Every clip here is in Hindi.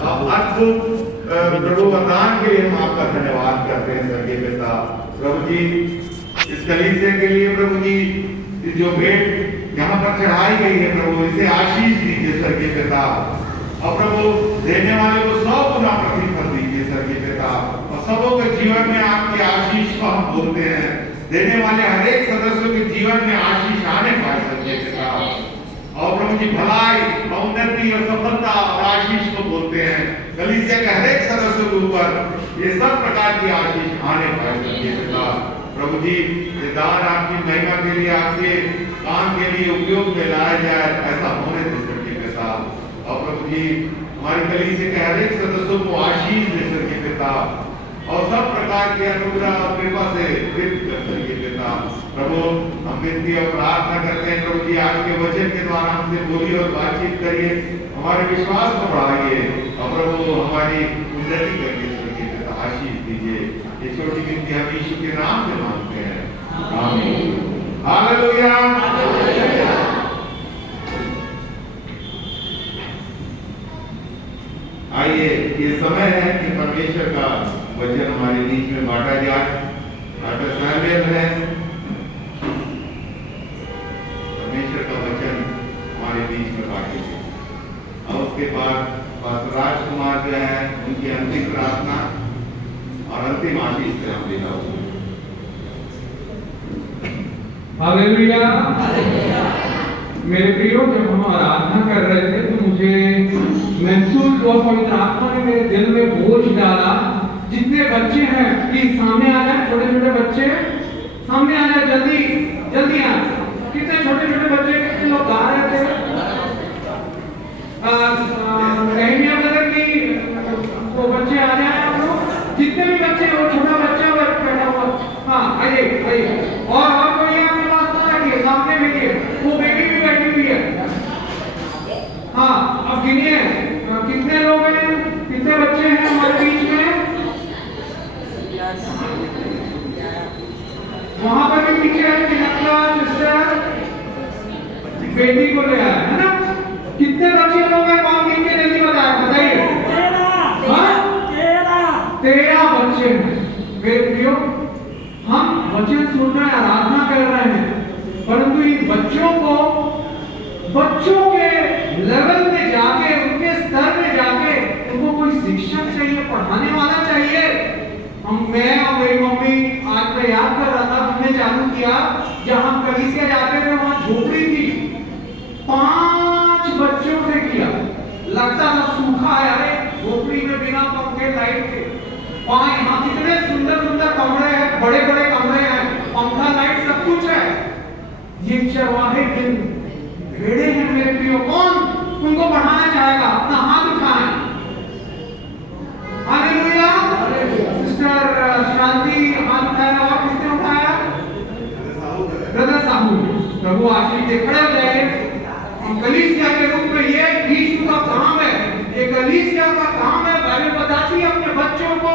अद्भुत प्रभु वरदान के लिए हम आपका धन्यवाद करते हैं स्वर्गीय पिता। प्रभु जी इस कलीसिया के लिए प्रभु जी जो भेंट यहाँ पर चढ़ाई गई है प्रभु, इसे आशीष दीजिए स्वर्गीय पिता। और प्रभु देने वाले को 100 गुना प्रतिफल दीजिए स्वर्गीय पिता। और सबों के जीवन में आपकी आशीष को हम बोलते हैं, देने वाले हर एक सदस्यों के जीवन में आशीष आने पाए स्वर्गीय पिता। और प्रभु जी भलाई, उन्नति और सफलता और आशीष को बोलते हैं। कलीसिया के हर एक सदस्य के ऊपर ये सब प्रकार की आशीष आने पाए स्वर्गीय पिता। प्रभु जी ये दान आपकी महिमा के लिए, आपके काम के लिए उपयोग में लाया जाए, ऐसा होने दे स्वर्गीय पिता। और प्रभु जी हमारी कलीसिया के हर एक सदस्यों को आशीष दे स्वर्गीय पिता, और सब प्रकार के अनुग्रह और कृपा से तृप्त कर स्वर्गीय पिता। प्रभु हम विनती और प्रार्थना करते हैं प्रभु जी आज के वचन के द्वारा हमसे बोलिए और बातचीत करिए, हमारे विश्वास को बढ़ाइए और प्रभु हमारी उन्नति करिए स्वर्गीय पिता। आशीष दीजिए, ये छोटी विनती हम यीशु के नाम से मांगते हैं, आमीन। हालेलुया। आइए ये समय है कि परमेश्वर का वचन हमारे बीच में बांटा जाए। डॉक्टर सैमुअल है, परमेश्वर का वचन हमारे बीच में बांटेंगे और उसके बाद पास्टर राजकुमार जो है उनकी अंतिम प्रार्थना और अंतिम आशीष से हम विदा होंगे। हालेलुया। मेरे प्रियो, जब हम आराधना कर रहे थे तो मुझे महसूस हुआ पवित्र आत्मा ने मेरे दिल में बोझ डाला। जितने बच्चे हैं प्लीज सामने आ जाए, छोटे छोटे बच्चे सामने आ जाए, जल्दी जल्दी आ। कितने छोटे छोटे बच्चे, कितने लोग गा रहे थे? रहमिया ब्रदर की वो बच्चे आ जाए आप लोग, जितने भी बच्चे हो, छोटा बच्चा बैठा हुआ, हाँ आइए आइए। और कोई आपके पास तो आइए, सामने बैठिए, वो बेटी भी बैठी हुई है। हाँ अब गिनिए कितने लोग हैं, कितने बच्चे हैं हमारे बीच में। वहां पर भी पीछे है चिन्नका सिस्टर, बेटी को ले आया है ना। कितने बच्चे लोग हैं, कौन गिन के जल्दी बताइए। 13 बच्चे हैं। मेरे प्रियो, हम वचन सुन रहे हैं, आराधना कर रहे हैं, परंतु इन बच्चों को बच्चों के लेवल में जाके, उनके स्तर में जाके उनको कोई शिक्षक चाहिए, पढ़ाने वाला चाहिए। मैं और मेरी मम्मी आज मैं याद कर रहा था, हमने चालू किया जहां कलीसिया जाते थे वहां झोपड़ी थी, 5 बच्चों से किया। लगता था सूखा है, अरे झोपड़ी में बिना पंखे लाइट के। वहां यहाँ कितने सुंदर सुंदर कमरे हैं, बड़े बड़े कमरे हैं, पंखा लाइट सब कुछ है। ये चरवाहे भेड़े हैं मेरे प्रियो, कौन उनको पढ़ाना चाहेगा? अपना हाथ उठाएं। हालेलुया। सिस्टर शांति हाथ उठाया, और किसने उठाया? ब्रदर साहू। प्रभु आशीष दे, खड़े हो जाइए। कलीसिया के रूप में ये यीशु का काम है, ये कलीसिया का काम है। बाइबल बताती है अपने बच्चों को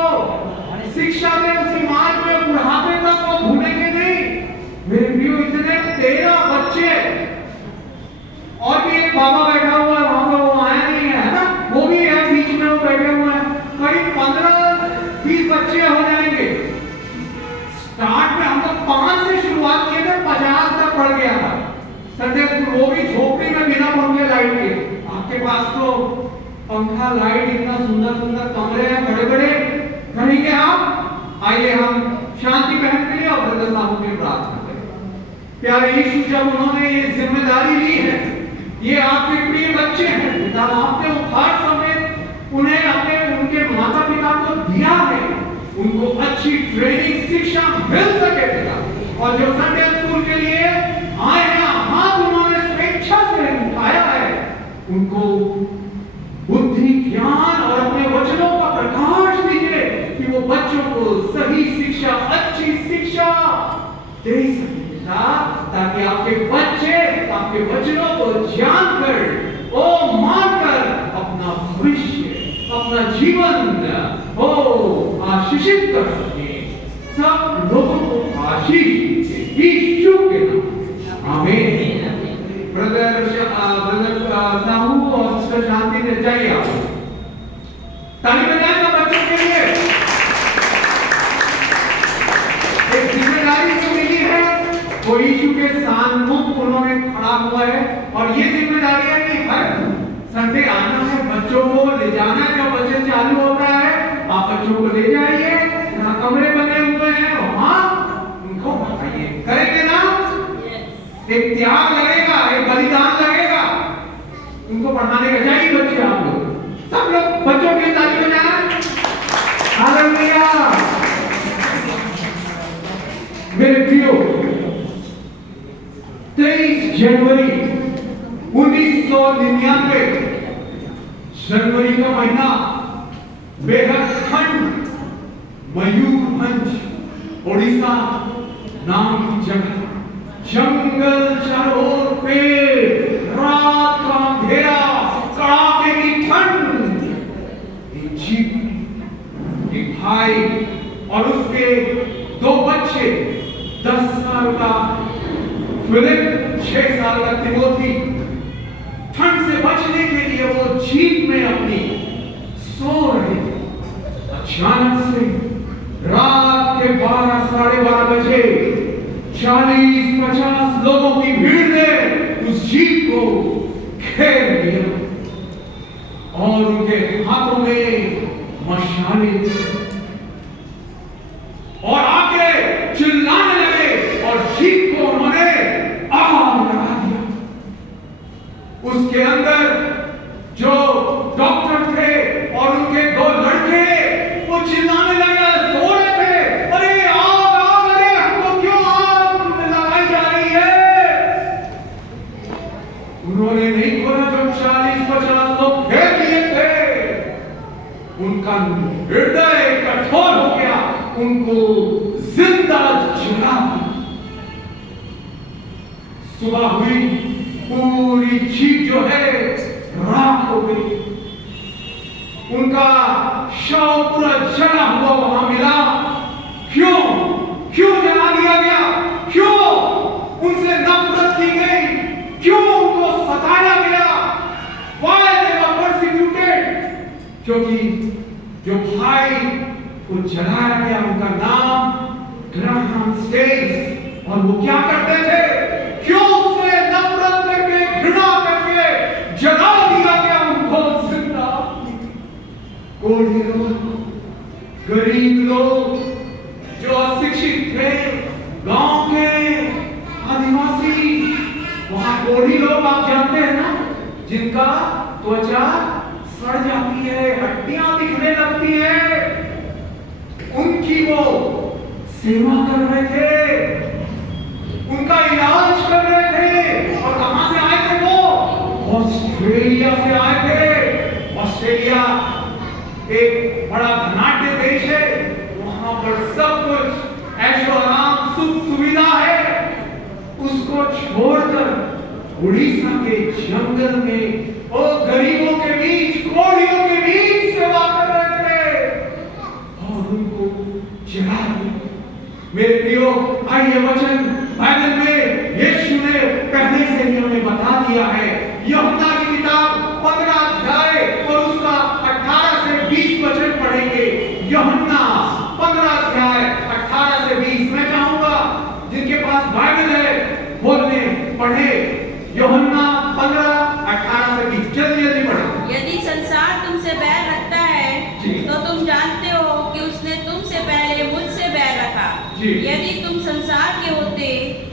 शिक्षा दे, उसी मार्ग में बुढ़ापे तक वो भूलेंगे नहीं। मेरे प्रियो, इतने 13 बच्चे, और भी एक बाबा बैठा हुआ है वहां पर, वो आया नहीं है ना, वो भी है बीच में, वो बैठे हुए हैं। करीब 15-20 बच्चे हो जाएंगे। स्टार्ट में हम तो 5 से शुरुआत किए थे, 50 तक पड़ गया था संडे स्कूल, वो भी झोपड़ी में बिना पंखे लाइट के। आपके पास तो पंखा लाइट, इतना सुंदर सुंदर कमरे हैं, बड़े बड़े। करेंगे आप? आइए हम शांति बहन के लिए और ब्रदर साहब के लिए प्रार्थना करें। प्यारे यीशु, जब उन्होंने ये जिम्मेदारी ली है, ये आपके प्रिय बच्चे हैं पिता, आपने उपहार समेत उन्हें अपने उनके माता पिता को दिया है, उनको अच्छी ट्रेनिंग शिक्षा मिल सके पिता। और जो संडे स्कूल के लिए आए हैं, हाथ उन्होंने स्वेच्छा से उठाया है, उनको बुद्धि, ज्ञान और अपने वचनों का प्रकाश दीजिए कि वो बच्चों को सही शिक्षा, अच्छी शिक्षा दे सके, ताकि आपके बच्चे आपके वचनों को जानकर, ओ मानकर अपना भविष्य, अपना जीवन हो आशीषित कर सके। सब लोगों को आशीष यीशु के नाम, आमीन। ब्रदर साहू और सिस्टर शांति ने चाहिए ताली बजाएं सब बच्चों के लिए। एक जिम्मेदारी जो मिली है वो यीशु के सामने उन्होंने खड़ा हुआ है और ये जिम्मेदारी है कि हर संडे आना है, बच्चों को ले जाना है। जब बच्चे चालू होता है आप बच्चों को ले जाइए, यहाँ कमरे बने हुए हैं वहां उनको बताइए। करेंगे ना? एक त्याग लगेगा, एक बलिदान लगेगा उनको पढ़ाने का। जाइए बच्चे, आप लोग सब लोग बच्चों के ताली बजाएं। हालेलुया। मेरे प्रियो, 23 जनवरी 1999 जनवरी का महीना, बेहद ठंड, मयूरभंज उड़ीसा नाम की जगह, जंगल चारों ओर पेड़, रात का अंधेरा, कड़ाके की ठंड। एक जीप, एक भाई और उसके 2 बच्चे, 10 साल का फिलिप, 6 साल का तिमोथी, ठंड से बचने के लिए वो जीप में अपनी सो रहे थे। अचानक से रात के 12, साढ़े 12 बजे 40-50 लोगों की भीड़ ने उस जीप को घेर लिया और उनके हाथों में मशाले और आके चिल्लाने लगे और जीप को उन्होंने आग लगा दिया। उसके अंदर जो डॉक्टर थे और उनके 2 लड़के वो चिल्लाने लगे, सो रहे थे, अरे आग आग, अरे हमको क्यों आग लगाई जा रही है। उन्होंने नहीं खोला। जो 40-50 लोग घेर लिए थे उनका हृदय कठोर हो गया, उनको जिंदा जला दिया। सुबह हुई, पूरी जीप जो है राख हो गई। उनका शव पूरा जला हुआ वहां मिला। क्यों जला दिया गया? क्यों उनसे नफरत की गई? क्यों उनको सताया गया? Why they were persecuted? क्योंकि जो भाई को जलाया गया उनका नाम ग्राहम स्टेन्स, और वो क्या करते थे? क्यों उससे नफरत करके, घृणा करके जला दिया गया उनको जिंदा? कोढ़ी लोग, गरीब लोग, जो अशिक्षित थे, गांव के आदिवासी, वहां कोढ़ी लोग आप जानते हैं ना, जिनका त्वचा सड़ जाती है, हड्डियां दिखने लगती है, उनकी वो सेवा कर रहे थे, उनका इलाज कर रहे थे। और कहां से आए थे वो? ऑस्ट्रेलिया से आए थे। ऑस्ट्रेलिया एक बड़ा धनाढ्य देश है, वहां पर सब कुछ ऐशो आराम, सुख सुविधा है। उसको छोड़कर उड़ीसा के जंगल में वो गरीबों के बीच, कोढ़ियों के बीच सेवा कर रहे थे और उनको जला दिया। मेरे प्रियो, आइए वचन बाइबल में यीशु ने पहले से ही हमें बता दिया है। यूहन्ना की किताब 15 अध्याय और उसका 18 से 20 वचन पढ़ेंगे। यूहन्ना 15 अध्याय 18 से 20। मैं चाहूंगा जिनके पास बाइबल है बोलने पढ़े। यूहन्ना 15 18 से 20, जल्दी पढ़े। यदि संसार तुमसे बैर रखता है तो तुम जानते हो कि उसने तुमसे पहले मुझसे बैर रखा। यदि तुम संसार के होते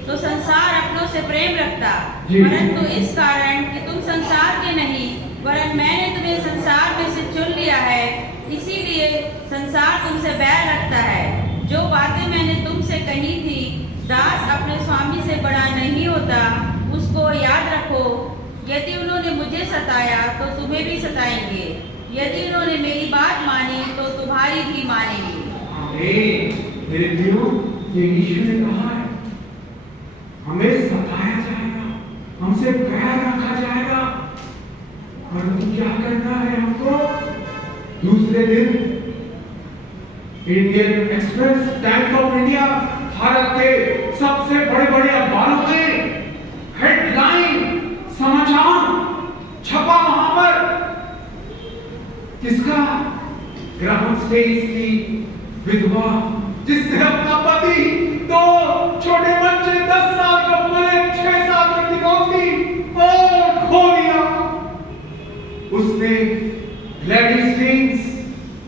तो संसार अपनों से प्रेम रखता, परंतु इस कारण कि तुम संसार के नहीं वरन मैंने तुम्हें संसार में से चुन लिया है, इसीलिए संसार तुमसे बैर रखता है। जो बातें मैंने तुमसे कही थी, दास अपने स्वामी से बड़ा नहीं होता, उसको याद रखो। यदि उन्होंने मुझे सताया तो तुम्हें भी सताएंगे, यदि उन्होंने मेरी बात मानी तो तुम्हारी भी मानेंगे। मेरे प्रियो, ये यीशु ने कहा है हमें सताया जाएगा, हमसे बैर रखा जाएगा, परंतु क्या करना है हमको? दूसरे दिन Indian express, times of India, Bharat के सबसे बड़े अखबारों में हेडलाइन समाचार छपा वहां पर। किसका? ग्राहम स्टेन्स की विधवा जिसने अपना पति, 2 छोटे बच्चे, 10 साल का फुलेट, 6 साल की तिमोथी और खो दिया। उसने ग्लैडिस स्टेन्स,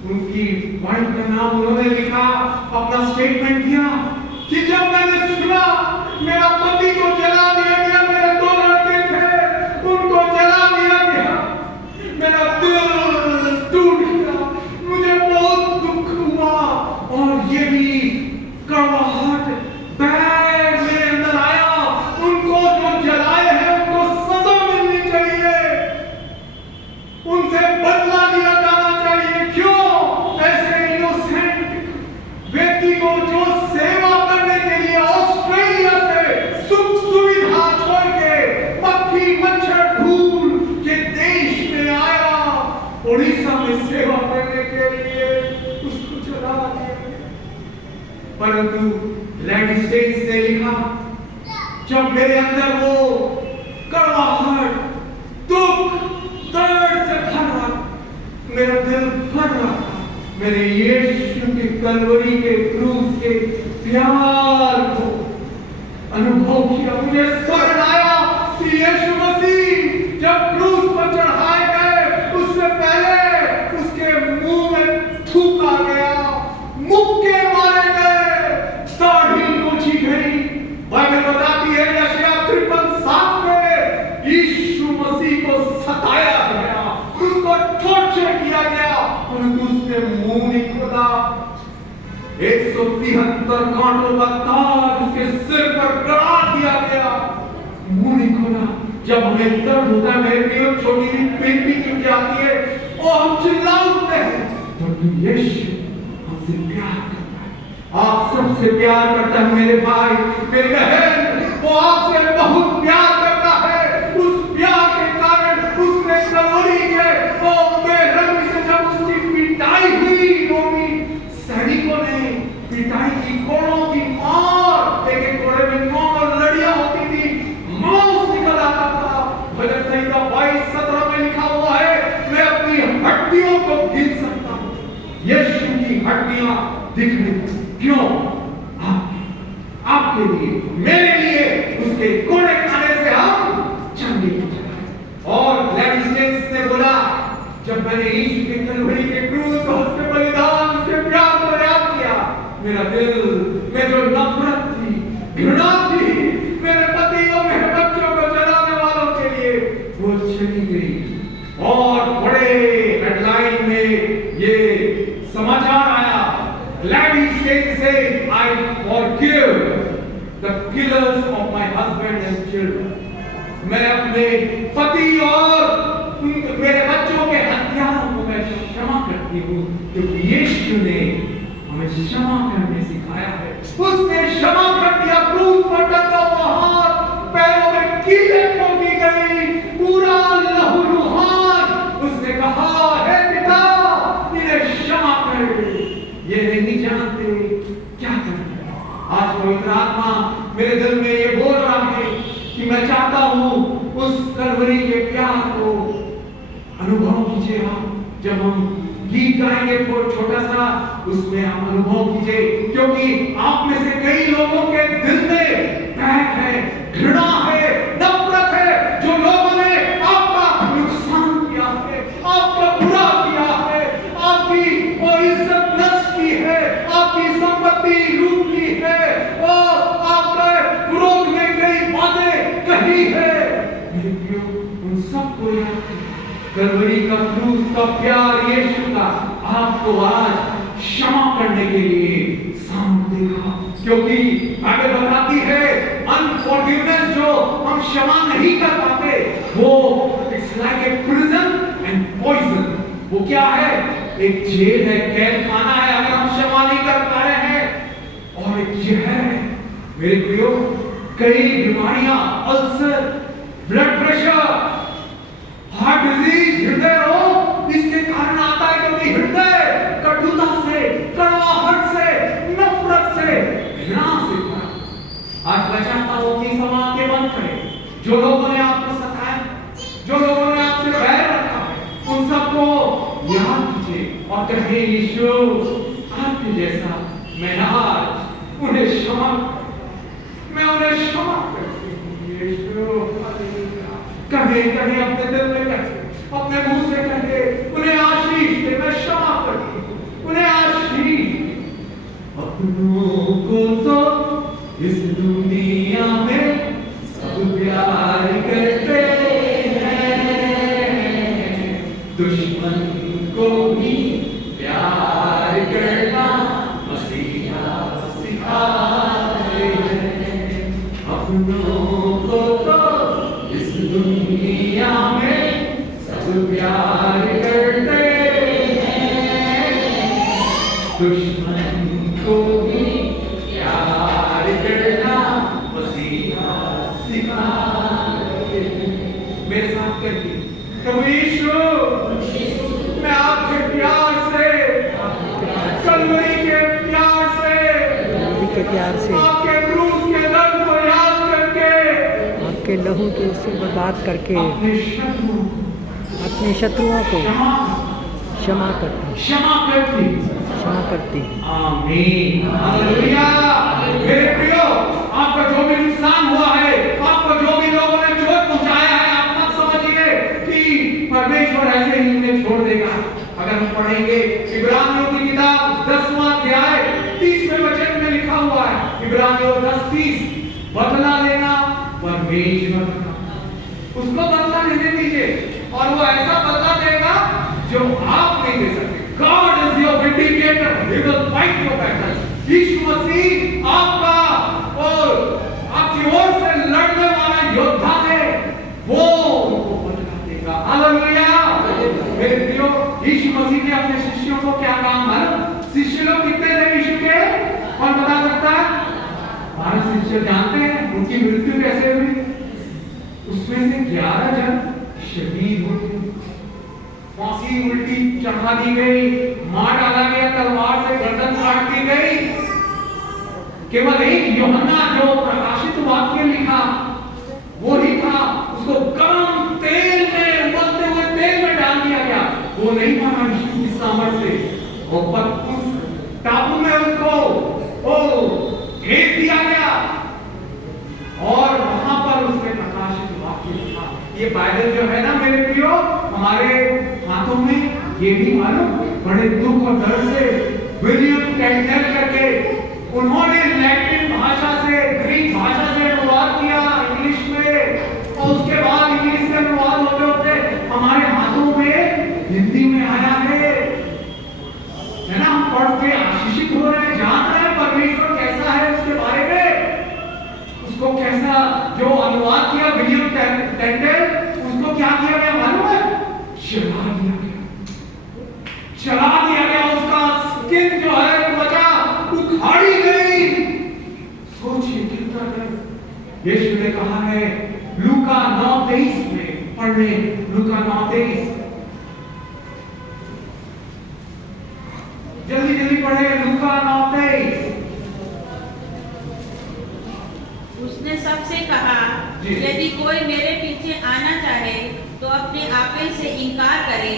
उनकी वाइफ का नाम उन्होंने लिखा, अपना स्टेटमेंट दिया कि जब मैंने सुना मेरा पति को जला दिया गया, मेरे 2 लड़के थे उनको जला दिया गया, मेरा दिल टूट गया, मुझे बहुत दुख हुआ और ये भी कड़वाहट बैग मेरे अंदर आया। उनको जो जलाए हैं उनको सजा मिलनी चाहिए, उनसे बदला लिया जाना चाहिए। क्यों ऐसे इनोसेंट व्यक्ति को जो सेवा करने के लिए ऑस्ट्रेलिया से सुख सुविधा छोड़ के मक्खी मच्छर धूल के देश में आया, उड़ीसा में सेवा करने के लिए, उसको जला दिया। परंतु ग्लैडिस स्टेन्स ने लिखा, जब मेरे अंदर वो कड़वाहट, दुख, दर्द से भरा, मेरा दिल भर रहा था, मैंने यीशु के कलवरी के क्रूस के प्यार को अनुभव किया। मुझे स्मरण आया कि यीशु मसीह जब क्रूस पर चढ़ाए गए, उससे पहले उसके मुंह में थूका गया, मुक्के मारे गए, दाढ़ी नोची गई। बाइबल बताती है यशायाह 53:7 में यीशु मसीह को सताया गया, उसको टॉर्चर किया गया, परंतु उसने मुंह नहीं खोला। 173 कांटों का ताज उसके सिर पर गड़ा दिया गया, मुंह नहीं खोला। जब हमें दर्द होता है, मेरे प्रियो, छोटी सी पेट भी चुक जाती है और हम चिल्ला उठते हैं, परंतु यीशु हमसे प्यार करता है। आप सबसे प्यार करता है मेरे भाई, मेरी बहन, वो आपसे बहुत प्यार करता है। उस प्यार के कारण उसने कलवरी के वो बेरहमी से जब उसकी पिटाई हुई, रोमी सैनिकों ने पिटाई की, कोड़ों की मार, एक कोड़े में 9 लड़ियां होती थी, मांस निकल आता था। भजन संहिता 22:17 में लिखा हुआ है, मैं अपनी हड्डियों को गिन सकता हूं, यीशु की हड्डियां दिख रही। क्यों? आपके लिए, मेरे लिए, उसके कोड़े खाने से हम चंगे हो जाए। और ग्लैडिस स्टेन्स ने बोला, जब मैंने यीशु के कलवरी के क्रूस और उसके बलिदान, उसके प्यार को याद किया, मेरा दिल में जो नफरत थी, घृणा थी मेरे पति और मेरे बच्चों को जलाने वालों के लिए, वो चली गई। और बड़े हेडलाइन में ये समाचार आया, ग्लैडिस स्टेन्स से I forgive the killers of my husband and children. मैं अपने पति और मेरे बच्चों के हत्यारों को मैं क्षमा करती हूँ, क्योंकि यीशु ने हमें क्षमा करने सिखाया है। उसने क्षमा कर दिया, क्रूस पर टंगा हुआ हाथ, पैरों में कीलें ठोकी गई, पूरा लहूलुहान। उसने कहा, हे पिता, इन्हें क्षमा कर, ये नहीं जानते क्या कर रहे हैं। आज पवित्र आत्मा मेरे दिल में ये बोल रहा है कि मैं चाहता हूं उस कलवरी के प्यार को अनुभव कीजिए। आप जब हम गीत गाएंगे छोटा सा, उसमें आप अनुभव कीजिए, क्योंकि आप में से कई लोगों के दिल में बैग है, घृणा है, नफरत है, जो लोगों ने आपका नुकसान किया है, आपका बुरा किया है, आपकी वो इज्जत नष्ट की है, आपकी संपत्ति लूट ली है, और आपके विरोध में कई बातें कही है। मेरे प्रियो, उन सबको कलवरी का क्रूस का प्यार, यीशु का आपको आज क्षमा करने के लिए सामर्थ्य देगा, क्योंकि बाइबल बताती है अनफॉरगिवनेस जो हम क्षमा नहीं कर पाते, वो it's like a prison and poison. वो क्या है? एक जेल है, कैद खाना है, अगर हम क्षमा नहीं कर पा रहे हैं, और एक जहर है। मेरे प्रियो, कई बीमारियां, ulcer, blood pressure, heart disease, हृदय रोग, इसके कारण आता है क्योंकि हृदय कटुता से, कड़वाहट से, नफरत से, घृणा से भरा। आज मैं चाहता हूं कि सब आंखें बंद करें। जो लोगों ने आपको सताया, जो लोगों ने आपसे बैर रखा है, उन सबको याद कीजिए और कहे यीशु आपके जैसा मैं आज उन्हें क्षमा, मैं उन्हें क्षमा करती हूँ यीशु। कहे कहे अपने दिल में कहे, अपने मुंह से कहे, उन्हें आशीष दे, मैं क्षमा करती हूँ, उन्हें आशीष। अपनों को तो इस दुनिया में सब प्यार करते हैं, दुश्मन को भी प्यार करना मसीहा सिखाते हैं। अपनों को तो इस दुनिया में सब प्यार करते हैं, दुश्मन को भी प्यार करना मसीहा सिखाते हैं। मेरे साथ कहिए, प्रभु यीशु मैं आपके प्यार से, कलवरी के प्यार से, आपके क्रूस के दर्द को याद करके, आपके लहू के उससे बर्बाद करके अपने शत्रुओं को क्षमा करती। आमीन, हालेलुया। मेरे प्रियो, आपका जो भी नुकसान हुआ है, आपको जो भी लोगों ने चोट पहुंचाया है, आप मत समझिए कि परमेश्वर ऐसे ही उन्हें छोड़ देगा। अगर हम पढ़ेंगे इब्रानियों की किताब 10वां अध्याय 30वें वचन में लिखा हुआ है, इब्रानियों 10:30, बदला लेना परमेश्वर का, उसको बदला लेने दीजिए और वो ऐसा बदला देगा जो आप नहीं दे सकते। God is your vindicator, he will fight your battles। यीशु मसीह आपका और आपकी ओर से लड़ने वाला योद्धा है, वो उनको बदला देगा। हालेलुया। मेरे प्रियो, यीशु मसीह ने अपने शिष्यों को क्या काम मालूम? शिष्य लोग कितने थे यीशु के? कौन बता सकता है? 12 शिष्य जानते हैं उनकी मृत्यु कैसे हुई? उसमें से 11 जन शहीद हो गए, फांसी उल्टी चढ़ा दी गई, मार डाला गया, तलवार से गर्दन काट दी गई। केवल एक यूहन्ना जो प्रकाशित वाक्य लिखा वो ही था, उसको गर्म तेल में, उबलते हुए तेल में डाल दिया गया। वो नहीं माना यीशु की सामर्थ्य से, और पतमुस टापू में उसको भेज दिया गया और वहां पर उसने प्रकाशित वाक्य लिखा। ये बाइबल जो है ना मेरे प्रियो, हमारे हाथों में, ये भी मालूम बड़े दुख और दर्द से विलियम कैंडल करके उन्होंने लैटिन भाषा से, ग्रीक भाषा से अनुवाद किया इंग्लिश में, और उसके बाद इंग्लिश से अनुवाद होते होते हमारे हाथों में हिंदी में आया है ना। हम पढ़ के आशीषित हो रहे हैं, जान रहे हैं परमेश्वर कैसा है, उसके बारे में, उसको कैसा जो अनुवाद किया विलियम कैंडल, उसको क्या किया गया मालूम है? चला दिया गया, उसका स्किन जो है त्वचा उखाड़ी गई। सोचिए कितना दर्द। यीशु ने कहा है लूका 9:23 में, पढ़ने लूका 9:23, जल्दी जल्दी पढ़े लूका 9:23। उसने सबसे कहा, यदि कोई मेरे पीछे आना चाहे तो अपने आपे से इनकार करे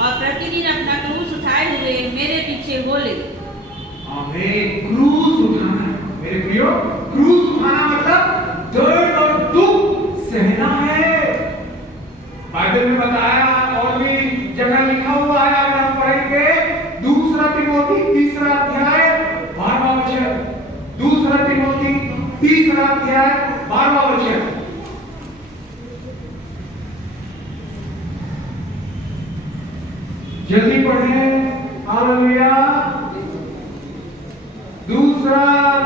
और प्रतिदिन अपना क्रूस उठाए हुए मेरे पीछे हो ले। आमीन। क्रूस उठाना मेरे प्रियो, क्रूस उठाना मतलब दर्द और दुख सहना है। बाइबल में बताया और भी जगह लिखा हुआ है, अगर हम पढ़ेंगे 2 तिमोथी 3 अध्याय 12वां वचन, 2 तिमोथी 3 अध्याय 12वां वचन। जल्दी पढ़ें, हालेलुया। 2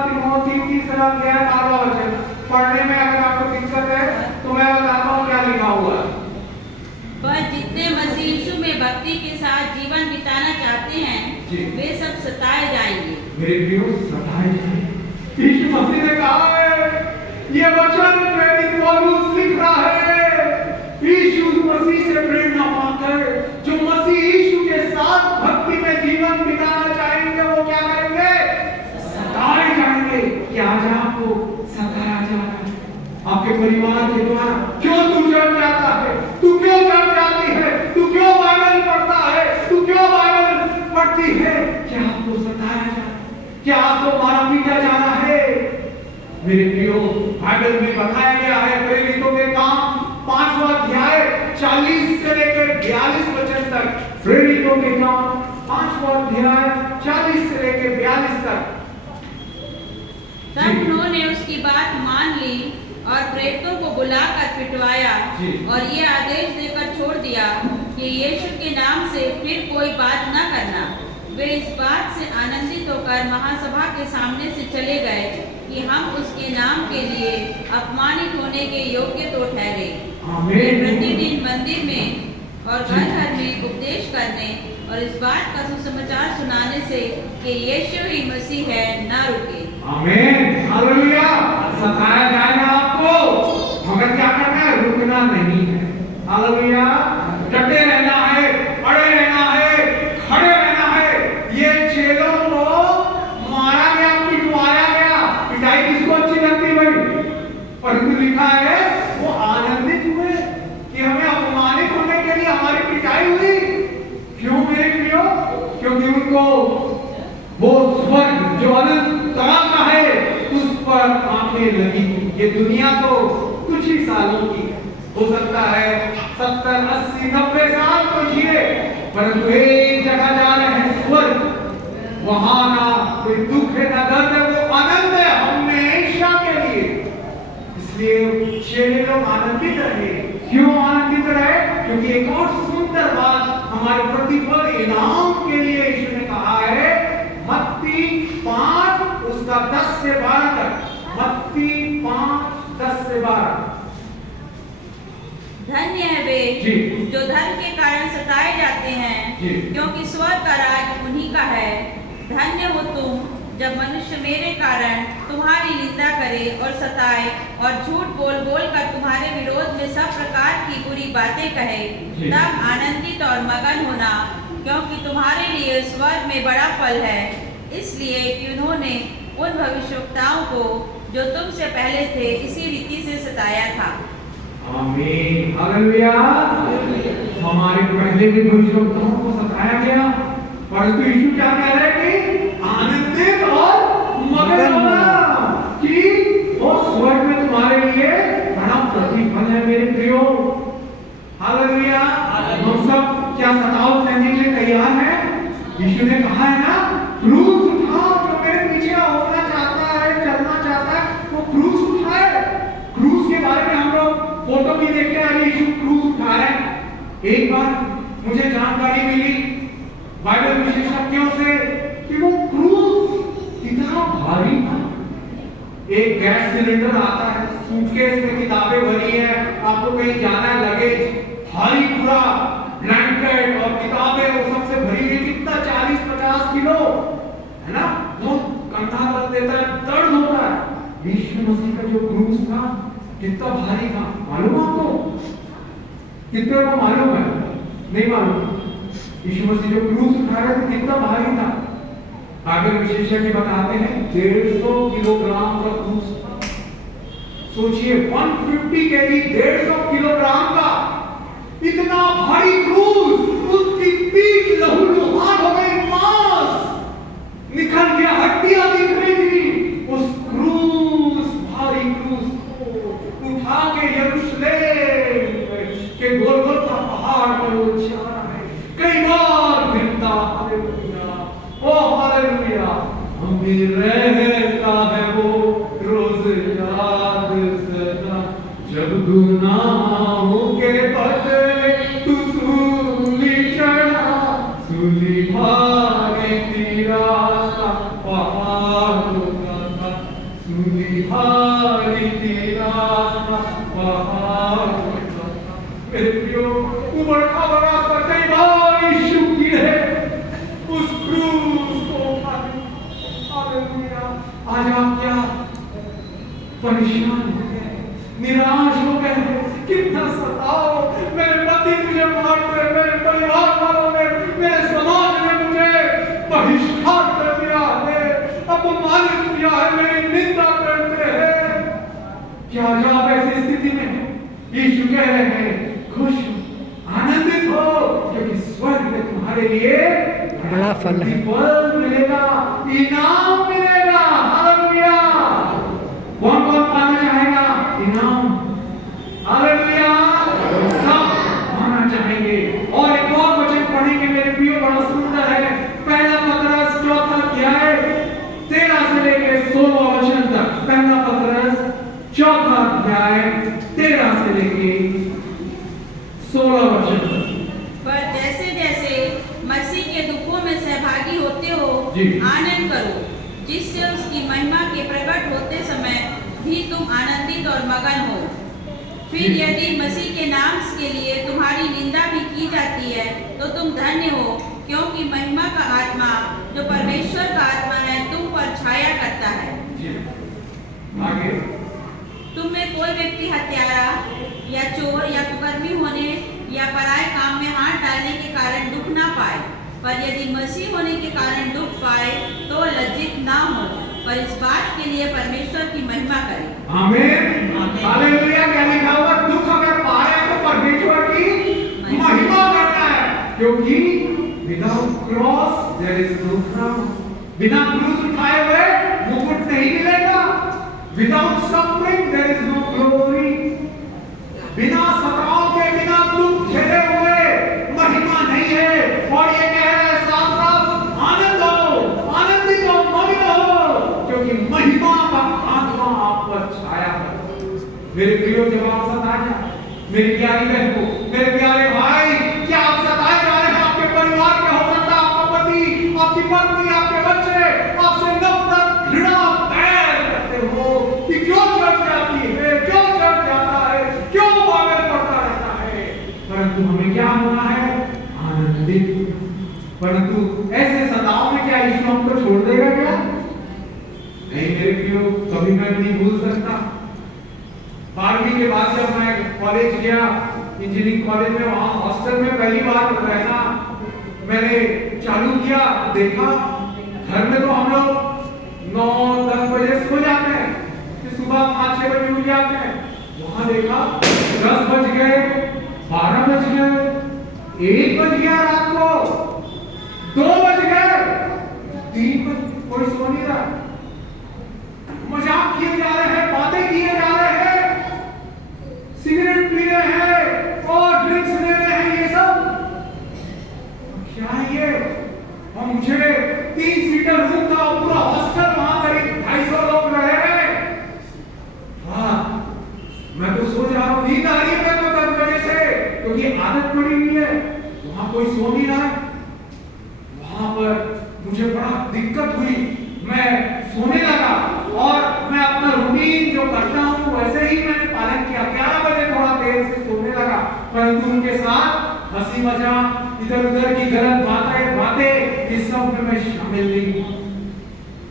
तिमोथी 3 अध्याय 12वां वचन। पढ़ने में अगर आपको दिक्कत है तो मैं बताता हूँ क्या लिखा हुआ है। पर जितने मसीह यीशु में भक्ति के साथ जीवन बिताना चाहते हैं वे सब सताए जाएंगे। मेरे प्रियो, सताए जाएंगे। यीशु मसीह ने कहा है, ये वचन प्रेरित पौलुस लिख रहा है, यीशु मसीह से प्रेरणा पाकर जो मसीह यीशु के साथ भक्ति में जीवन बिताना चाहेंगे वो क्या करेंगे? सताए जाएंगे। क्या आज आपको सताया जा रहा है आपके परिवार के द्वारा? क्यों तू जड़ जाता है? तू क्यों जड़ जाती है? तू क्यों बाइबल पढ़ता है? तू क्यों बाइबल पड़ती है कि आपको सताया जाए, क्या आपको मारा पीटा जाना है। मेरे प्रियो, बाइबल में बताया गया है प्रेरितों के काम 5वां अध्याय 40 से लेकर 42 वचन तक। प्रेरितों के काम 5वां अध्याय 40 से लेकर 42 तक। तब उन्होंने उसकी बात मान ली और प्रेरितों को बुलाकर पिटवाया और ये आदेश देकर छोड़ दिया कि यीशु के नाम से फिर कोई बात न करना। वे इस बात से आनंदित होकर महासभा के सामने से चले गए कि हम उसके नाम के लिए अपमानित होने के योग्य तो ठहरे। वे प्रतिदिन मंदिर में और घर घर में उपदेश करने और इस बात का सुसमाचार सुनाने से कि यीशु ही मसीह है न रुके। आमीन, हालेलुया। सताया जाएगा आपको, मगर क्या करना है? रुकना नहीं है। हालेलुया। डटे रहना है, अड़े रहना है, खड़े रहना है। ये चेलों को मारा गया, पिटवाया गया। पिटाई किसको अच्छी लगती है भाई? परंतु लिखा है वो आनंदित हुए कि हमें अपमानित होने के लिए हमारी पिटाई हुई। क्यों मेरे प्रियो? क्योंकि उनको वो स्वर्ग जो अनंत तरह का है उस पर आंखें लगी। ये दुनिया तो कुछ ही सालों की है, हो सकता है 70, 80, 90 साल तो जिए, परंतु एक जगह जा रहे हैं स्वर्ग। वहां ना कोई दुख है ना दर्द है, वो आनंद है हमेशा के लिए। इसलिए चेले लोग आनंदित रहे। क्यों आनंदित रहे? क्योंकि एक और सुंदर बात हमारे प्रतिफल इनाम के लिए यीशु ने कहा है, मत्ती 5 उसका 10 से 12 तक। मत्ती 5 10 से 12। धन्य है वे जो धर्म के कारण सताए जाते हैं, क्योंकि स्वर्ग का राज उन्हीं का है। धन्य हो तुम जब मनुष्य मेरे कारण तुम्हारी निंदा करे और सताए और झूठ बोल बोल कर तुम्हारे विरोध में सब प्रकार की बुरी बातें कहे। तब आनंदित और मगन होना, क्योंकि तुम्हारे लिए स्वर्ग में बड़ा फल है। इसलिए कि उन्होंने उन भविष्यवक्ताओं को जो तुमसे पहले थे इसी रीति से सताया था। आमीन, हालेलुया। हमारे पहले भी भविष्यवक्ताओं को सताया गया, परंतु यीशु क्या कह रहे हैं कि आनंदित और मगन होना कि वो स्वर्ग में तुम्हारे लिए बड़ा प्रतिफल है मेरे प्रियो। हालेलुया। हम सब क्या सताव सहने के लिए तैयार हैं? यीशु ने कहा है ना, क्रूस उठाओ। जो मेरे पीछे होना चाहता है, चलना चाहता है, वो क्रूस उठाए। क्रूस के बारे में हम लोग फोटो भी देखते हैं, यीशु क्रूस उठा रहे हैं। एक बार मुझे जानकारी मिली बाइबल विशेषज्ञों से कि वो क्रूस कितना भारी था। एक गैस सिलेंडर आता है, सूटकेस में किताबें भरी है, आपको कहीं जाना है, लगेज भारी, पूरा ब्लैंकेट और किताबें वो सबसे भरी हुई, कितना 40-50 किलो है ना। वो कंधा दर्द देता है, दर्द होता है। यीशु मसीह का जो क्रूस था कितना भारी था मालूम आपको? कितने को मालूम है? नहीं मालूम। यीशु मसीह जो क्रूस उठा रहे थे कितना भारी था। बाइबल विशेषज्ञ बताते हैं 150 किलोग्राम का क्रूस था। सोचिए 150 केजी, 150 किलोग्राम का इतना भारी क्रूस, उसकी पीठ लहूलुहान हो गई, मांस निकल गया, हड्डियां दिख रही थी। उस क्रूस, भारी क्रूस को उठा के यरूशलेम के गोलगोथा पहाड़ पर वो जा रहा है। कई बार गिरता, हालेलुया, ओ हालेलुया। हमें रहता है वो रोज याद सदा, जब गुनाहों के बदले तू सूली चढ़ा। सूली भारी थी रास्ता पहाड़ों का था, सूली भारी थी रास्ता पहाड़ों का था। मेरे प्रियो, उबड़ खाबड़ रास्ता कई बार यीशु की है, उस क्रूस को उठाने। हालेलुया। आज आप क्या परेशान हो गए, निराश हो गए? कितना सताओ, मेरे पति मुझे मारते, मेरे परिवार वालों ने, मेरे समाज ने मुझे बहिष्कार कर दिया है, अपमानित किया है, मेरी निंदा करते हैं। क्या जो आप ऐसी स्थिति में हैं? यीशु कह रहे हैं खुश हो, आनंदित हो, क्योंकि स्वर्ग में तुम्हारे लिए बड़ा फल है। फल मिलेगा, इनाम मिलेगा। हालेलुया। कौन कौन पाना चाहेगा इनाम? हालेलुया। सब पाना चाहेंगे। और एक और वचन पढ़ेंगे मेरे प्रियो, बड़ा सुंदर है। पहला पतरस 4 अध्याय 13 से लेकर 16 वचन तक। पहला पतरस 4 अध्याय 13 से लेकर 16 वचन तक। पर जैसे जैसे मसीह के दुखों में सहभागी होते हो, जी। आनंद करो, जिससे उसकी महिमा के प्रकट होते समय भी तुम आनंदित और मगन हो। फिर जी। यदि मसीह के नाम के लिए तुम्हारी निंदा भी की जाती है तो तुम धन्य हो, क्योंकि महिमा का आत्मा जो परमेश्वर का आत्मा है तुम पर छाया करता है। जी। आगे। तुम में कोई व्यक्ति हत्यारा या चोर या कुकर्मी होने या पराये काम में हाथ डालने के कारण दुख ना पाए, पर यदि मसीह होने के कारण दुख पाए तो वह लज्जित ना हो, पर इस बात के लिए परमेश्वर की महिमा करे। आमीन। हालेलुया। क्या लिखा हुआ? दुख अगर पाए तो परमेश्वर की महिमा करना है, क्योंकि without cross there is no crown. बिना क्रूस उठाए हुए मुकुट नहीं मिलेगा। Without suffering there is no glory. बिना सताओं के, बिना दुख झेले हुए महिमा नहीं है। और ये कह रहा है साफ साफ, आनंद हो, आनंदित हो, मगन हो, क्योंकि महिमा का आत्मा आप पर छाया है। मेरे प्रियो, जब आप सताए जाए, मेरी प्यारी बहनों, मेरे प्यारे भाई, क्या आप सताए जा रहे हैं? आपके परिवार में हो सकता है आपका पति, आपकी पत्नी, आपके बच्चे आपसे नफरत, घृणा, बैर करते हो कि क्यों चढ़ जाती है, क्यों चढ़ जाता है, क्यों पागल पड़ता रहता है। परंतु हमें क्या होना है? आनंदित। परंतु ऐसे सताओं में क्या यीशु हमको छोड़ देगा क्या? नहीं मेरे प्रियो, कभी मैं नहीं भूल सकता। 12वीं के बाद जब मैं कॉलेज गया, इंजीनियरिंग कॉलेज में, वहां हॉस्टल में पहली बार रहना मैंने चालू किया, देखा घर में तो हम लोग 9-10 बजे सो जाते हैं, फिर सुबह 5-6 बजे उठ जाते हैं। वहां देखा 10 बज गए, 12 बज गए, 1 बज गया, रात को 2 बज गए, 3 बज, कोई सो नहीं रहा। मजाक किए जा रहे हैं, बातें किए जा रहे हैं, सिगरेट पी रहे हैं और ड्रिंक्स ले रहे हैं। ये सब क्या है ये? और मुझे 3 सीटर रूम था, पूरा हॉस्टल, वहां करीब 250 लोग रह रहे हैं। हाँ, मैं तो सो जा रहा हूँ, नींद आ रही है मेरे को 10 बजे से, क्योंकि आदत पड़ी हुई है। वहां कोई सो नहीं रहा है। वहां पर मुझे बड़ा दिक्कत हुई, मैं सोने लगा और मैं अपना रूटीन जो करता हूँ वैसे ही मैंने पालन किया। 11 बजे थोड़ा देर से सोने लगा, परंतु उनके साथ हंसी मजाक, इधर उधर की गलत बातें इस सब में मैं शामिल नहीं हूँ।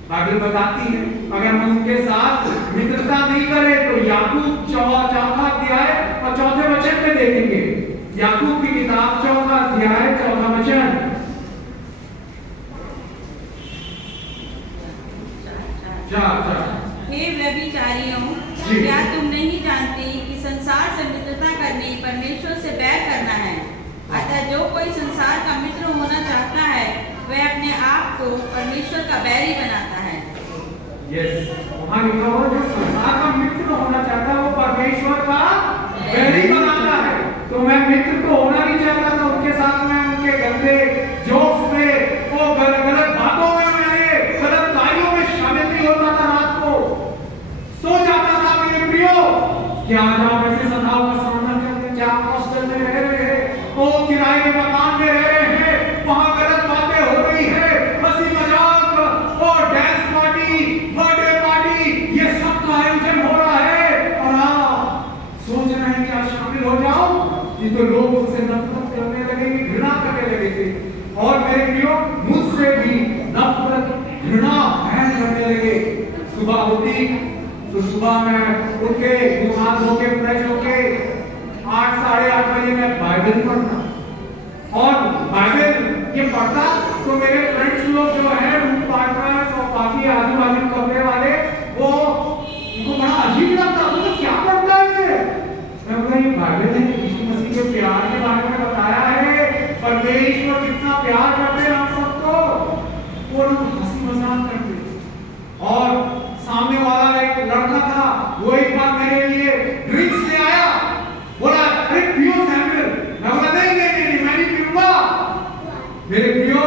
बाइबल बताती है अगर हम उनके साथ मित्रता नहीं करें तो याकूब 4 अध्याय और 4 वचन में देखेंगे। याकूब की किताब 4 अध्याय 4 वचन। हे व्यभिचारियों, क्या तुम नहीं जानते कि संसार से मित्रता करनी परमेश्वर से बैर करना है? अतः जो कोई संसार का मित्र होना चाहता है वह अपने आप को परमेश्वर का बैरी बनाता है। यस, वहाँ लिखा हुआ जो संसार का मित्र होना चाहता है वो परमेश्वर का बैरी बनाता है। तो मैं मित्र तो होना नहीं चाहता था उनके साथ में, उनके गंदे जोक्स में, वो गलत बातों में, मैंने गलत कार्यों में शामिल नहीं होता था। रात को सो जाता था मेरे प्रियो। क्या आप ऐसे सताओं का सामना करते हैं? क्या हॉस्टल में रह रहे हैं, वो किराए के मकान में रह रहे हैं, वहां गलत बातें हो रही है, हंसी मजाक और डांस पार्टी, बर्थडे पार्टी, ये सब का आयोजन हो रहा है और आप सोच रहे हैं क्या शामिल हो जाओ? ये तो लोग मुझसे नफरत करने लगेंगे, घृणा करने लगेंगे। और मेरे प्रियो, मुझसे भी नफरत, घृणा, बैर करने लगे। सुबह होती तो सुबह में उठ के मुंह हाथ धो के फ्रेश होके 8 साढ़े 8 बजे मैं बाइबल पढ़ता और बाइबल ये पढ़ता तो मेरे फ्रेंड्स लोग जो हैं, रूम पार्टनर्स और बाकी आजू बाजू कमरे वाले, वो उनको बड़ा अजीब लगता, वो क्या पढ़ता है ये? मैं बोला ये बाइबल है, यीशु मसीह के प्यार के बारे में बताया है, परमेश्वर कितना प्यार करते हैं हम सबको, प्रियो,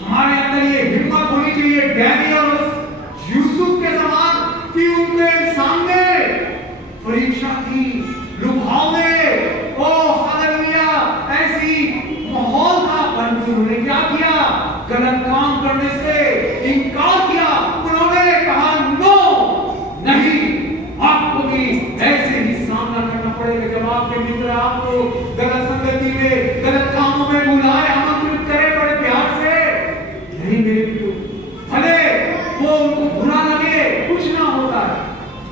हमारे अंदर ये हिम्मत होनी चाहिए डैनियल यूसुफ के समान कि उनके सामने परीक्षा की लुभावने, ओ हालेलुया, ऐसी माहौल था, परंतु उन्होंने क्या किया? गलत काम करने से इनकार किया। उन्होंने कहा नो, नहीं, आपको भी ऐसे ही सामना करना पड़ेगा। जब आपके मित्र आपको गलत संगति में, गलत कामों में बुलाए, आमंत्रित करे बड़े प्यार से, नहीं मेरे प्रियो, भले वो उनको बुरा लगे, कुछ ना होता है।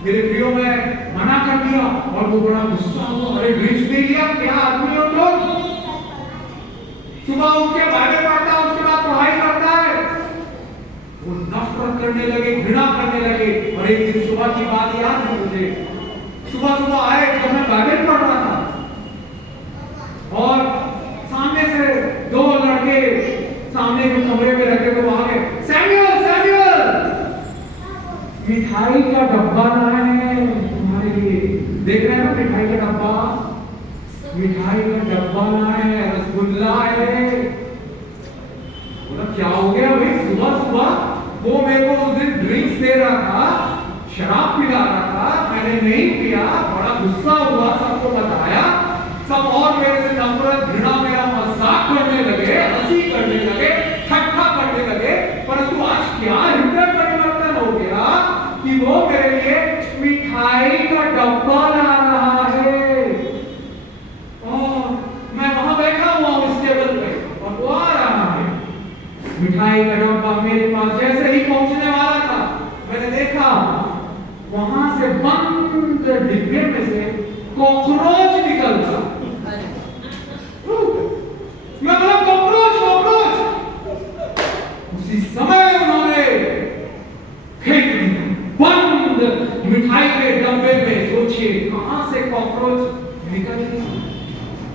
मेरे प्रियो, मैं मना कर दिया और वो बड़ा गुस्सा हुआ, अरे ड्रिंक्स दे लिया, क्या आदमी हो तुम? सुबह उठ के बाइबल पढ़ता है, उसके बाद पढ़ाई करता है। वो नफरत करने लगे, घृणा करने लगे। और एक दिन सुबह की बात याद है मुझे, सुबह सुबह आए जब मैं बाइबल पढ़ रहा था और सामने से दो लड़के सामने के कमरे में रखे थे, वहां गए, सैमुअल सैमुअल, मिठाई का डब्बा लाए हैं तुम्हारे लिए। देख रहे हैं ना मिठाई का डब्बा, मिठाई का डब्बा लाए हैं, रसगुल्ला है। बोला क्या हो गया भाई? सुबह सुबह वो मेरे को उस दिन ड्रिंक्स दे रहा था, शराब पिला रहा था, मैंने नहीं पिया, बड़ा गुस्सा हुआ, सबको बताया, सब और मेरे से नफरत, घृणा, मेरा मजाक करने लगे, हंसी करने लगे, ठट्ठा करने लगे। परंतु आज क्या हृदय परिवर्तन हो गया कि वो मेरे लिए मिठाई का डब्बा ला रहा है। और मैं वहां बैठा हुआ हूं इस टेबल पे और वो आ रहा है, मिठाई का डब्बा मेरे पास जैसे ही पहुंचने वाला था, मैंने देखा वहां से बंद डिब्बे में से कॉकरोच निकल रहा। मैं बोला कॉकरोच कॉकरोच। उसी समय उन्होंने फेंक दिया बंद मिठाई के डब्बे में। सोचिए कहां से कॉकरोच निकल गया।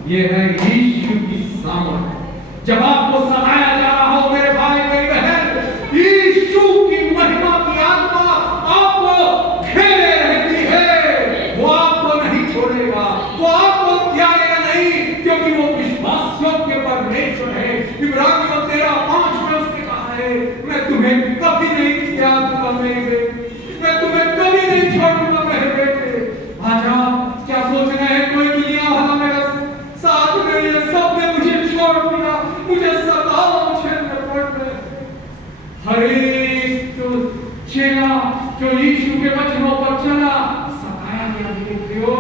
ये है यीशु की सामर्थ। जब आपको सताया जा रहा हो मेरे भाई मेरी बहन, यीशु की महिमा की आत्मा आपको घेरे रहती है। वो आपको नहीं छोड़ेगा, वो आपको त्यागेगा नहीं, क्योंकि वो विश्वास योग्य परमेश्वर है। इब्रानियों 13:5 में उसने कहा है, मैं तुम्हें कभी नहीं त्याग दूंगा मेरे बेटे, मैं तुम्हें कभी नहीं छोड़ूंगा मेरे बेटे। आजा, क्या सोच रहे हैं कोई दुनिया वाला मेरा साथ में, ये सब ने मुझे छोड़ दिया, मुझे सताओ, झेलने पड़ रहे। हर एक तो चेला जो यीशु के वचनों पर चला सताया गया। मेरे प्रियो,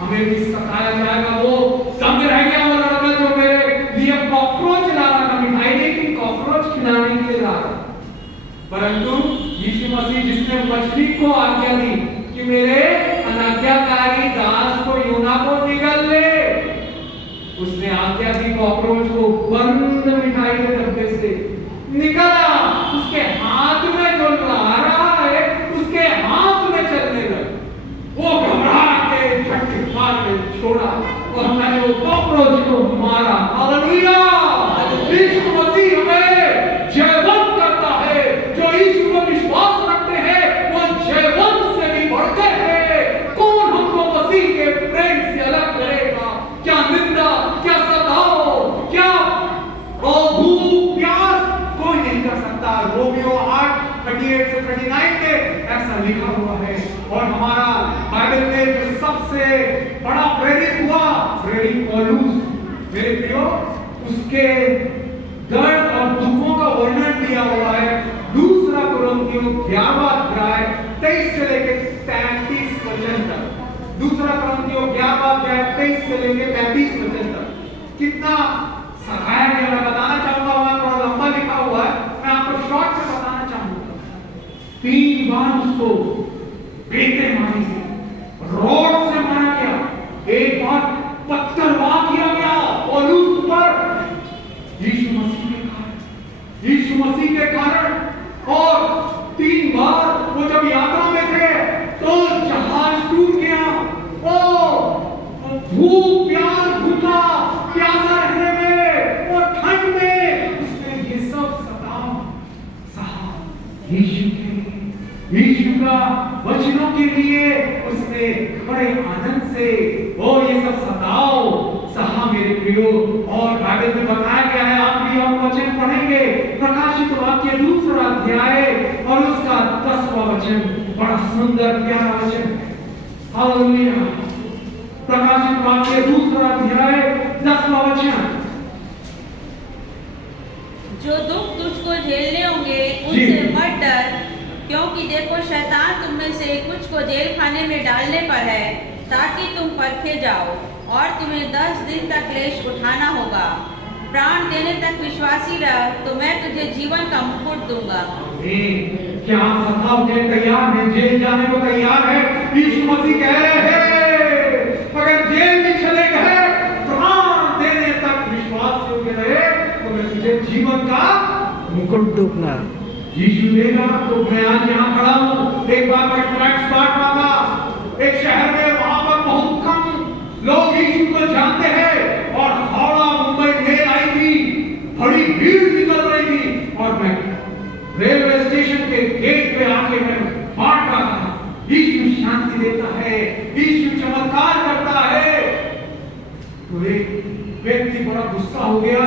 हमें भी सताया जाएगा। वो दंग रह गया वो लड़का जो मेरे लिए कॉकरोच ला रहा था, मिठाई नहीं, कॉकरोच खिलाने के लिए ला रहा। परंतु यीशु मसीह जिसने मछली को आज्ञा दी कि मेरे अनाज्ञाकारी दास को यूना को निगल ले, उसने आज्ञा दी कॉकरोच को बंद मिठाई के डब्बे से निकाला। उसके हाथ में जो ला रहा है उसके हाथ में चलने लगा। वो घबरा के झटके मार के छोड़ा और मैंने वो कॉकरोच को मारा। हालेलुया! यीशु मसीह हमें जयवंत करता है। जो यीशु में विश्वास रखते हैं वो जयवंत से भी बढ़कर है। कौन हमको मसीह के प्रेम से अलग करेगा? क्या निंदा, क्या सताओ, क्या भूख प्यास, कोई नहीं कर सकता। रोमियो 8:38 से 39 में ऐसा लिखा हुआ है। और हमारा बाइबल में जो सबसे बड़ा प्रेरित हुआ, प्रेरित पौलुस, मेरे प्रियो, उसके दर्द और दुखों का वर्णन दिया हुआ है 2 कुरिन्थियों 11 23 से लेकर 33 वचन तक। 2 कुरिन्थियों 11 23 से लेकर 33 वचन तक कितना सहाया गया मैं बताना चाहूंगा। वहां थोड़ा लंबा लिखा हुआ है, मैं आपको शॉर्ट में बताना चाहूंगा। 3 बार उसको बेटे मारी से, रोड से मारा गया, एक बार पत्थरवाह किया गया पौलुस पर, यीशु मसीह के कारण। और 3 बार वो जब यात्रा में थे तो जहाज टूट गया। भूख प्यास, भूखा प्यासा रहने में और ठंड में उसने ये सब सहा। यीशु का वचनों के लिए उसने बड़े आनंद से ये सब सताओ सहा। मेरे प्रियो, और बाइबल में बताया गया है वचन पढ़ेंगे, प्रकाशित वाक्य 2 अध्याय और उसका 10वां वचन, बड़ा सुंदर प्यारा वचन है। हालेलुया। प्रकाशित वाक्य 2 अध्याय 10वां वचन। जो दुख तुझको झेलने होंगे उनसे मत डर, क्योंकि देखो शैतान तुम में से कुछ को जेल खाने में डालने पर है, ताकि तुम परखे जाओ और तुम्हें 10 दिन तक क्लेश उठाना होगा। प्राण देने तक विश्वासी रह, तो मैं तुझे जीवन का मुकुट दूंगा। क्या हम सताव के तैयार हैं, जेल जाने को तैयार है? यीशु मसीह कह रहे हैं अगर जेल में चले गए, प्राण देने तक विश्वासियों के रहे, तो मैं तुझे जीवन का मुकुट दूंगा। यीशु देगा। तो मैं आज यहाँ खड़ा हूँ। एक बार मैं ट्रैक्स बांट रहा था एक शहर में, वहां पर बहुत कम लोग यीशु को जानते हैं और हावड़ा मुंबई मेल आई थी, बड़ी भीड़ निकल रही थी और मैं रेलवे स्टेशन के गेट पे आके मैं बांट रहा था। यीशु शांति देता है, यीशु चमत्कार करता है। तो एक व्यक्ति बड़ा गुस्सा हो गया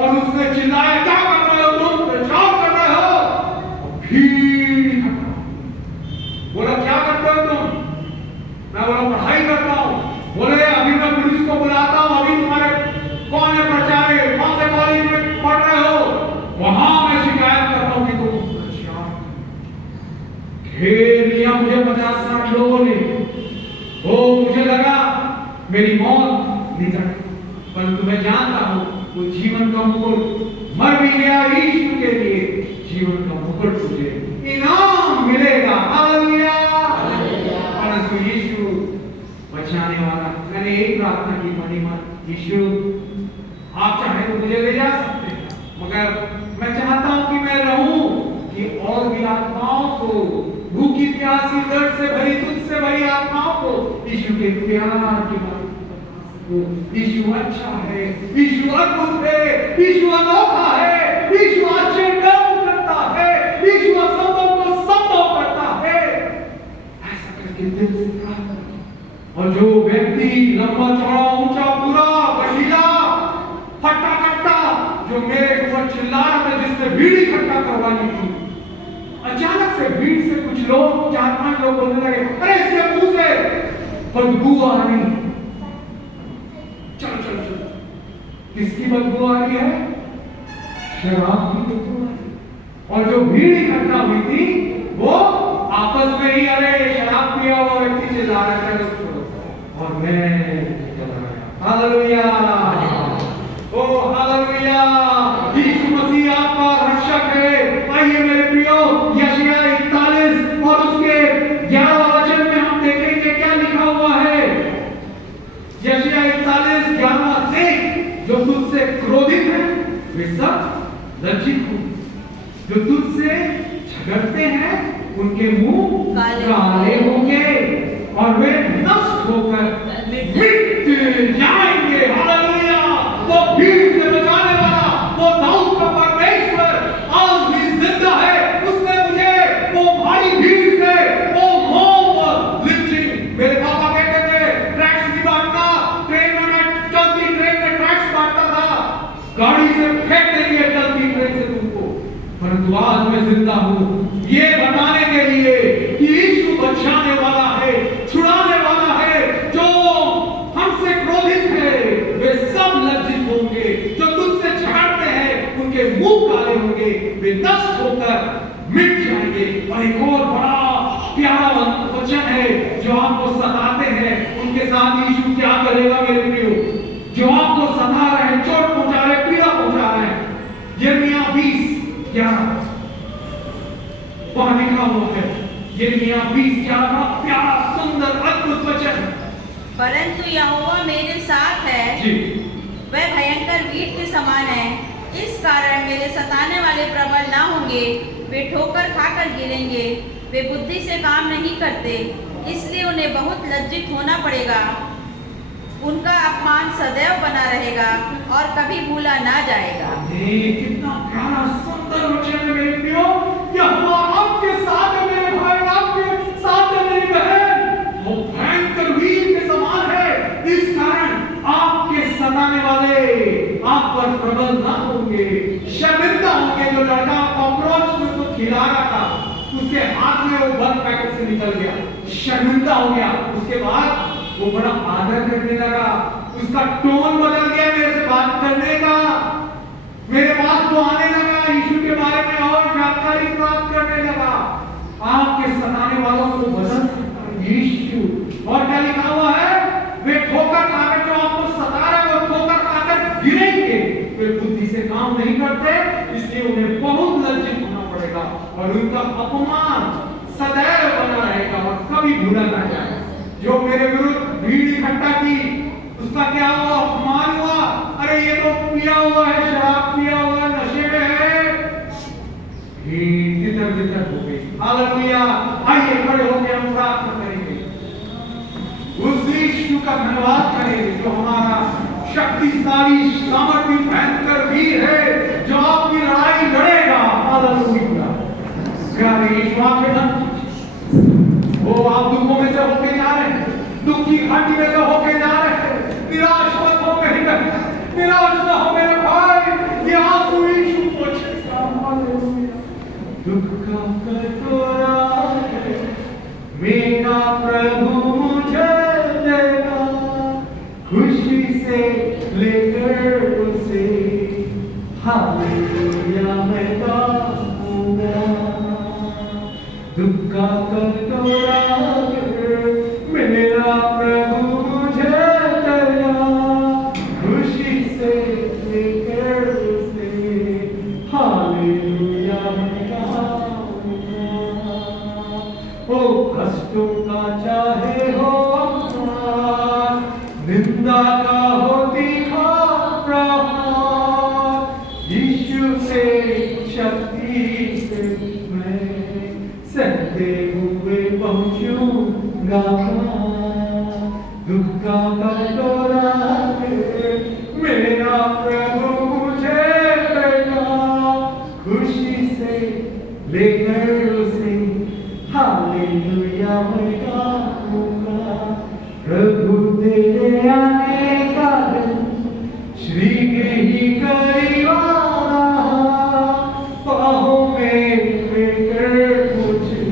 और उसने चिल्लाया, क्या कर रहे हो तुम, प्रचार कर रहे हो? बोला क्या करते हो तुम? मैं बोला पढ़ाई करता हूँ। बोले अभी मैं पुलिस को बुलाता हूँ, अभी तुम्हारे कौन है प्रचारक, कौन से कॉलेज में पढ़ रहे हो, वहां मैं शिकायत करता हूँ कि तुम घेर लिया मुझे 50-60 लोगों ने। वो मुझे लगा मेरी मौत निकट, परंतु मैं जानता हूँ वो जीवन का मुकुट मर भी गया यीशु के लिए, जीवन का मुकुट तुझे इनाम मिलेगा। हालेलुया। परंतु यीशु बचाने वाला। मैंने एक प्रार्थना की बड़ी मां, यीशु आप चाहे तो मुझे ले जा सकते हैं, मगर मैं चाहता हूं कि मैं रहूं, कि और भी आत्माओं को, भूखी प्यासी दर्द से भरी, तुझ से भरी आत्माओं को यीशु के प्यार की बात। यीशु अच्छा है, यीशु अद्भुत है, यीशु अनोखा है, यीशु आश्चर्य काम करता है, यीशु असंभव को संभव करता है। ऐसा करके दिल से प्रार्थना। और जो व्यक्ति लंबा चौड़ा ऊंचा पूरा बशीला फट्टा कट्टा जो मेरे ऊपर चिल्ला रहा था, जिसने भीड़ इकट्ठा करवानी थी, अचानक से भीड़ से कुछ लोग, 4-5 लोग बोलने लगे, अरे इसके मुंह से बदबू आ रही। चल चल चल, किसकी बदबू आ रही है? शराब की बदबू आ रही। और जो भीड़ इकट्ठा हुई थी वो आपस में ही, अरे शराब पिया हुआ व्यक्ति चिल्ला रहा था छोड़ो, और मैं हालेलुया, ओ हालेलुया, यीशु मसीह आपका रक्षक है। आइए मेरे प्रियो, यशायाह 41 और उसके 11वां वचन में हम देखेंगे क्या लिखा हुआ है। यशायाह 41:11 से, जो तुझसे क्रोधित है वे सब लज्जित हो, जो तुझसे झगड़ते हैं उनके मुंह काले होंगे और वे नष्ट होकर मिट जाएंगे। हालेलुया। वो भीड़ से बचाने वाला, वो दाऊद का परमेश्वर आज भी जिंदा है। उसने मुझे वो भारी भीड़ से, वो मॉब लिंचिंग, मेरे पापा कहते थे ट्रैक्स नहीं बांटना, ट्रेन में मैं चलती ट्रेन में ट्रैक्स बांटता था, गाड़ी से फेंक देंगे चलती ट्रेन से तुमको। परंतु आज मैं जिंदा हूँ ये बताने के लिए कि यीशु बचाने वाला है, छुड़ाने वाला है। जो हमसे क्रोधित है वे सब लज्जित होंगे, जो तुझसे झगड़ते हैं उनके मुंह काले होंगे, वे नष्ट होकर मिट जाएंगे। और एक और बड़ा प्यारा वचन है, जो आपको सताते हैं उनके साथ यीशु क्या करेगा मेरे प्रियो? जो आपको सता रहे हैं, चोट पहुंचा रहे, पीड़ा पहुंचा रहे हैं, यिर्मयाह 20:11 वहां लिखा हुआ है। यिर्मयाह 20:11 प्यारा सुंदर अद्भुत वचन। परंतु यहोवा मेरे साथ है, वह भयंकर वीर के समान है, इस कारण मेरे सताने वाले प्रबल ना होंगे, वे ठोकर खाकर गिरेंगे, वे बुद्धि से काम नहीं करते, इसलिए उन्हें बहुत लज्जित होना पड़ेगा। उनका अपमान सदैव बना रहेगा और कभी भूला ना जाएगा। कितना प्यारा सुंदर वचन है मेरे प्रियो। यहोवा आपके साथ है मेरे भाई, आपके साथ है मेरी बहन। वो भयंकर वीर के समान है, इस कारण आपके सताने वाले आप पर प्रबल ना होंगे, खिला रहा था, उसके हाथ में वो बंद पैकेट से निकल गया, शर्मिंदा हो गया। उसके बाद वो बड़ा आदर करने लगा, उसका टोन बदल गया मेरे से बात करने का, मेरे पास वो आने लगा, यीशु के बारे में और जानकारी प्राप्त करने लगा। आपके सताने वालों को बदल सकता है यीशु। और क्या लिखा हुआ है? वे ठोकर खाकर, जो आपको सता रहे वो ठोकर खाकर गिरेंगे, वे बुद्धि से काम नहीं करते, इसलिए उन्हें बहुत लज्जित होना पड़ेगा और उनका अपमान सदैव बना रहेगा और कभी भूला ना जाए। जो मेरे विरुद्ध भीड़ इकट्ठा की, उसका क्या हुआ? अपमान हुआ। अरे ये तो पिया हुआ है, शराब पिया हुआ, नशे में है। भीड़ तितर-बितर हो गई। हालेलुया। आइए खड़े होकर हम प्रार्थना करेंगे, उस यीशु का धन्यवाद करेंगे जो हमारा शक्तिशाली, सामर्थी, भयंकर वीर है, जो आपकी लड़ाई लड़ेगा। हालेलुया। प्यारे यीशु, आपके वो आप दुखों में से होके जा रहे हैं, दुख की घाटी में से होके जा रहे हैं, निराश मत हो मेरी बहन, निराश न हो मेरे भाई, ये आंसू यीशु पोंछेगा। हालेलुया। दुख का कटोरा मेरा प्रभु मुझे देगा, खुशी से लेकर उसे हालेलुया मैं गाऊंगा। दुख का कटोरा मेरा प्रभु मुझे देगा, खुशी से लेकर उसे हालेलुया मैं गाऊंगा। ओ कष्टों का चाहे हो अपमान, निंदा का हो तीखा प्रहार, यीशु से शक्ति से मैं सहते हुए पहुंचूंगा। दुख का कटोरा मेरा प्रभु मुझे देगा, खुशी से लेकर उसे हालेलुया मैं गाऊंगा। प्रभु तेरे आने का दिन शीघ्र ही करीब आ रहा, बाहों में लेकर मुझे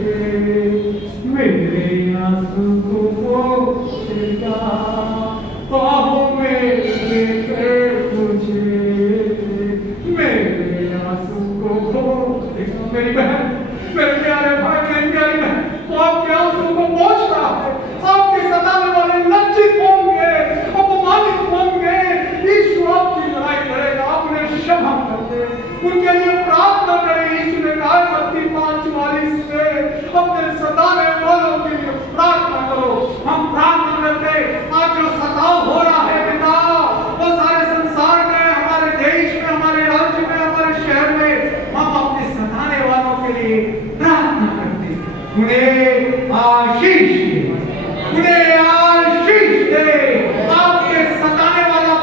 मेरे आंसू को पोंछेगा, बाहों में लेकर मुझे मेरे आंसू को पोंछेगा। मेरी बहन, मेरे प्यारे भाई, मेरी प्यारी बहन, वो आपके आंसू को पोंछ रहा है। आपके सताने वाले लज्जित होंगे, अपमानित होंगे, यीशु आपकी लड़ाई लड़ेगा। आप उन्हें क्षमा कर दे, उनके लिए प्रार्थना करें। यीशु ने कहा मत्ती 5:44 में अपने सताने वालों के लिए प्रार्थना करो। हम प्रार्थना करते, आज जो सताव हो रहा है पिता, वो सारे संसार में, हमारे देश में, हमारे राज्य में, हमारे शहर में, हम अपने सताने वालों के लिए प्रार्थना करते, उन्हें आशीष दे, उन्हें आशीष दे। आपके सताने वाला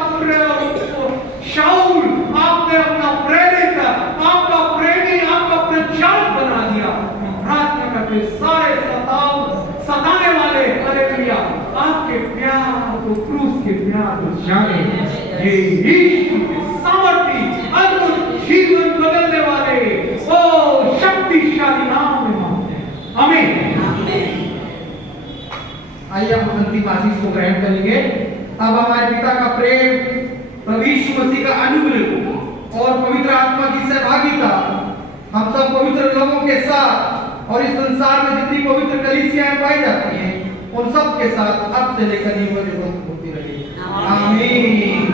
शाऊल आपने अपना प्रेरित, आपका प्रेमी, आपका प्रचारक बना दिया। प्रार्थना करते सारे सताने वाले, हालेलुया, आपके प्यार को, क्रूस के प्यार को जाने। ये यीशु के सामर्थी, अद्भुत, जीवन बदलने वाले ओ शक्तिशाली नाम में मांगते हैं। आमीन। आइए हम अंतिम आशीष को ग्रहण करेंगे। अब हमारे पिता का प्रेम, प्रभु यीशु मसीह का अनुग्रह और पवित्र आत्मा की सहभागिता हम सब पवित्र लोगों के साथ और इस संसार में जितनी पवित्र कलीसियाएं पाई जाती हैं उन सब के साथ अब से लेकर जीवन होती रहे। आमीन।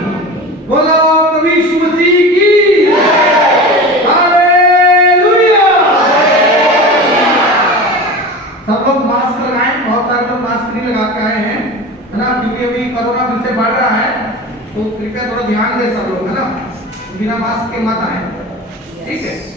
बोलो प्रभु यीशु मसीह की हालेलुया। सब लोग मास्क लगाएं, बहुत सारे लोग मास्क नहीं लगा के आए हैं, है ना, क्योंकि अभी कोरोना फिर से बढ़ रहा है, तो कृपया थोड़ा ध्यान दें सब लोग, है ना, बिना मास्क के मत आए, ठीक है।